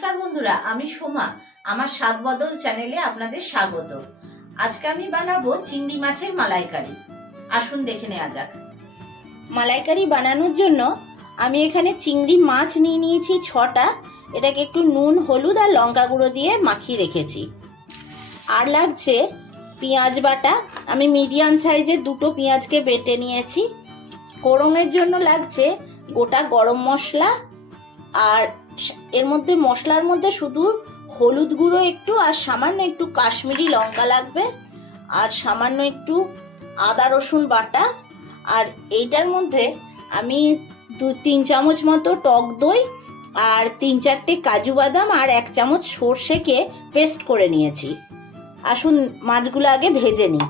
নমস্কার বন্ধুরা, আমি সোমা, আমার স্বাদ বদল চ্যানেলে আপনাদের স্বাগত। আজকে আমি বানাবো চিংড়ি মাছের মালাইকারি। আসুন দেখে নেওয়া যাক। মালাইকারি বানানোর জন্য আমি এখানে চিংড়ি মাছ নিয়ে নিয়েছি ছটা। এটাকে একটু নুন, হলুদ আর লঙ্কা গুঁড়ো দিয়ে মাখিয়ে রেখেছি। আর লাগছে পেঁয়াজ বাটা। আমি মিডিয়াম সাইজের দুটো পেঁয়াজকে বেটে নিয়েছি। কোরঙের জন্য লাগছে গোটা গরম মশলা আর এর মধ্যে মশলার মধ্যে শুধু হলুদ গুঁড়ো একটু আর সামান্য একটু কাশ্মীরি লঙ্কা লাগবে। আর সামান্য একটু আদা রসুন বাটা। আর এইটার মধ্যে আমি দু, তিন চামচ মতো টক দই আর তিন চারটে কাজু বাদাম আর এক চামচ সর্ষেকে পেস্ট করে নিয়েছি। আসুন মাছগুলো আগে ভেজে নিই।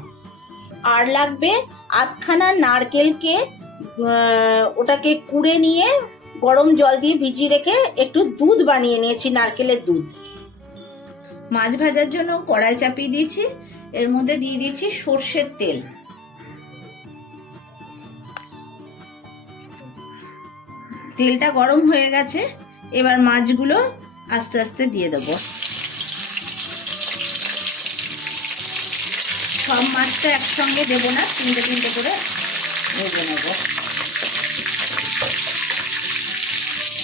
আর লাগবে আধখানা নারকেলকে ওটাকে কুড়ে নিয়ে গরম জল দিয়ে ভিজিয়ে রেখে একটু দুধ বানিয়ে নিয়েছি, নারকেলের দুধ। মাছ ভাজার জন্য কড়াই চাপিয়ে দিয়েছি, এর মধ্যে দিয়ে দিয়েছি সর্ষের তেল। তেলটা গরম হয়ে গেছে, এবার মাছগুলো আস্তে আস্তে দিয়ে দেবো। সব মাছটা একসঙ্গে দেবো না, তিনটে তিনটে করে ভেজে নেব।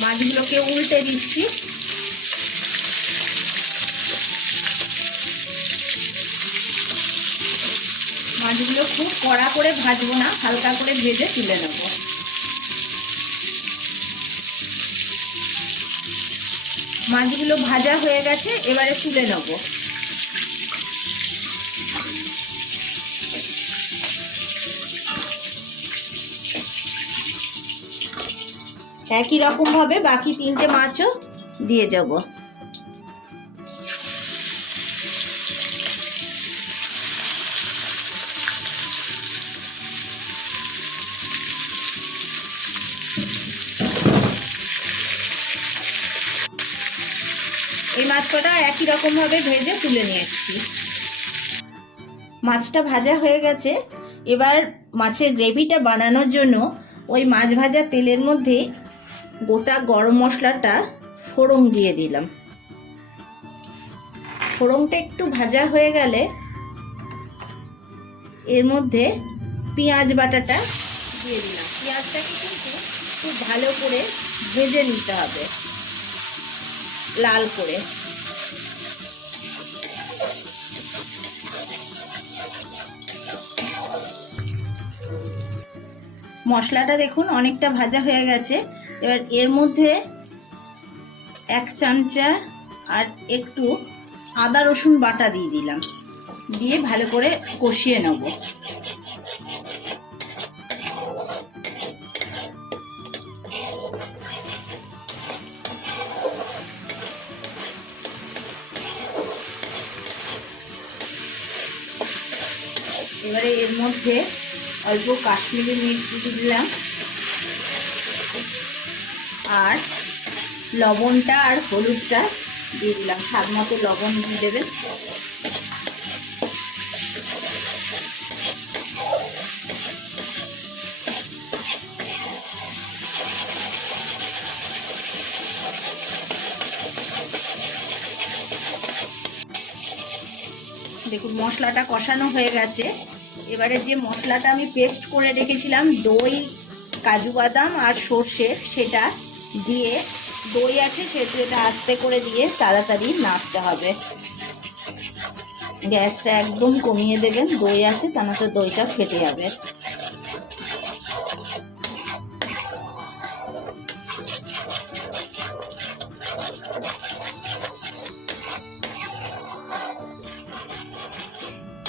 মাছগুলোকে উল্টে দিচ্ছি। মাছগুলো খুব কড়া করে ভাজবো না, হালকা করে ভেজে তুলে নেব। মাছগুলো ভাজা হয়ে গেছে, এবারে তুলে নেব। একই রকম ভাবে বাকি তিনটে মাছও দিয়ে দেব। এই মাছ কটা একই রকম ভাবে ভেজে তুলে নিয়ে এসেছি মাছটা ভাজা হয়ে গেছে। এবার মাছের গ্রেভিটা বানানোর জন্য ওই মাছ ভাজা তেলের মধ্যে গোটা গরম মশলাটা ফোড়ন দিয়ে দিলাম। ফোড়নটা একটু ভাজা হয়ে গেলে এর মধ্যে পেঁয়াজ বাটাটা দিয়ে দিলাম। পেঁয়াজটাকে কিন্তু খুব ভালো করে ভেজে নিতে হবে, লাল করে। মশলাটা দেখুন অনেকটা ভাজা হয়ে গেছে। এবার এর মধ্যে এক চামচা আর একটু আদা, রসুন বাটা দিয়ে দিলাম। দিয়ে ভালো করে কষিয়ে নেব। এবারে এর মধ্যে অল্প কাশ্মীরি মির্চি দিলাম। আর লবণটা আর হলুদটা দিয়ে দিলাম। স্বাদ মতো লবণ দিয়ে দেবেন দেখুন, মশলাটা কষানো হয়ে গেছে। এবারে যে মশলাটা আমি পেস্ট করে রেখেছিলাম, দই, কাজু বাদাম আর সর্ষে, সেটা দিয়ে দই আছে, সেহেতু এটা আস্তে করে দিয়ে তাড়াতাড়ি নাড়তে হবে। গ্যাসটা একদম কমিয়ে দেবেন, দই আছে, তা না তো দইটা ফেটে যাবে।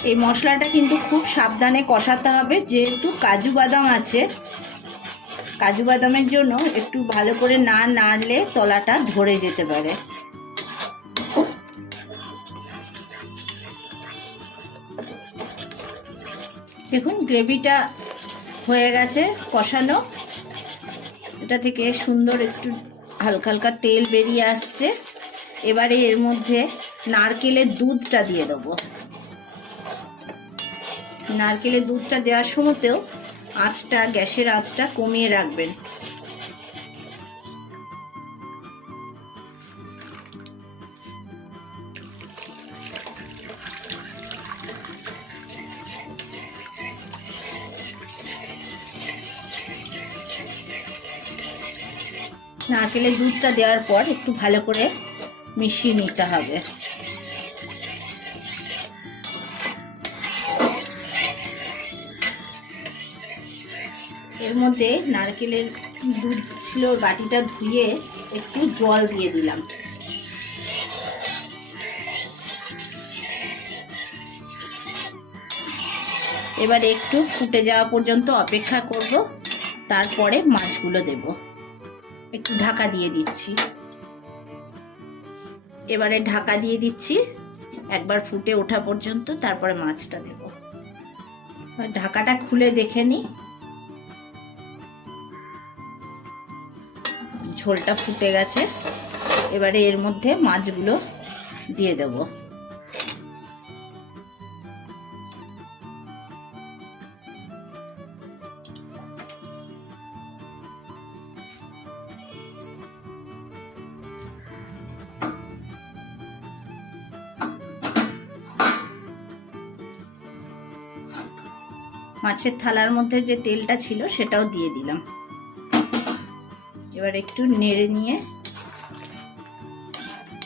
এই মশলাটা কিন্তু খুব সাবধানে কষাতে হবে, যেহেতু কাজু বাদাম আছে কাজু বাদামের জন্য একটু ভালো করে না নাড়লে তলাটা ধরে যেতে পারে। দেখুন, গ্রেভিটা হয়ে গেছে কষানো। এটা থেকে সুন্দর একটু হালকা হালকা তেল বেরিয়ে আসছে। এবারে এর মধ্যে নারকেলের দুধটা দিয়ে দেবো। নারকেলের দুধটা দেওয়ার সময়তেও আঁচটা, গ্যাসের আঁচটা কমিয়ে রাখবেন। নারকেলের দুধটা দেওয়ার পর একটু ভালো করে মিশিয়ে নিতে হবে। এর মধ্যে নারকেলের দুধ ছিল, বাটিটা ধুয়ে একটু জল দিয়ে দিলাম। এবার একটু ফুটে যাওয়া পর্যন্ত অপেক্ষা করব, তারপরে মাছগুলো দেব। একটু ঢাকা দিয়ে দিচ্ছি। এবারে ঢাকা দিয়ে দিচ্ছি, একবার ফুটে ওঠা পর্যন্ত, তারপরে মাছটা দেব। ঢাকাটা খুলে দেখে নিই। ঝোলটা ফুটে গেছে। এবারে এর মধ্যে মাছগুলো দিয়ে দেবো। মাছের থালার মধ্যে যে তেলটা ছিল সেটাও দিয়ে দিলাম। এবার একটু নেড়ে নিয়ে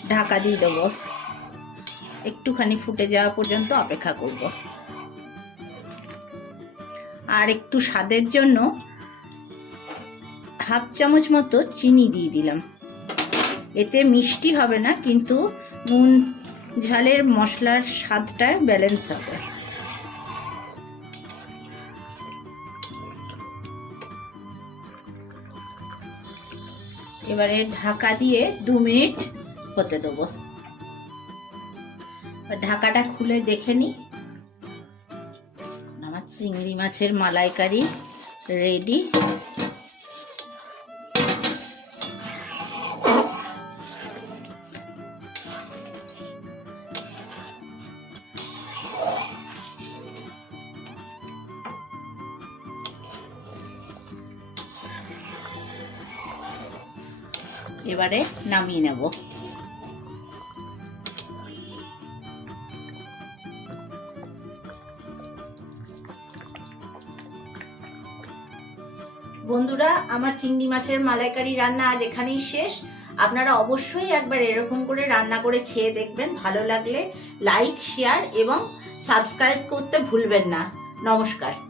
ঢাকা দিয়ে দেবো। একটুখানি ফুটে যাওয়া পর্যন্ত অপেক্ষা করব। আর একটু স্বাদের জন্য হাফ চামচ মতো চিনি দিয়ে দিলাম। এতে মিষ্টি হবে না, কিন্তু নুন, ঝালের মশলার স্বাদটা ব্যালেন্স হবে। এবারে ঢাকা দিয়ে দু মিনিট হতে দেবো। ঢাকাটা খুলে দেখে নিই আমার চিংড়ি মাছের মালাইকারি রেডি। এবারে নামিয়ে নেব। বন্ধুরা, আমার চিংড়ি মাছের মালাইকারি রান্না আজ এখানেই শেষ। আপনারা অবশ্যই একবার এরকম করে রান্না করে খেয়ে দেখবেন, ভালো লাগলে লাইক, শেয়ার এবং সাবস্ক্রাইব করতে ভুলবেন না। নমস্কার।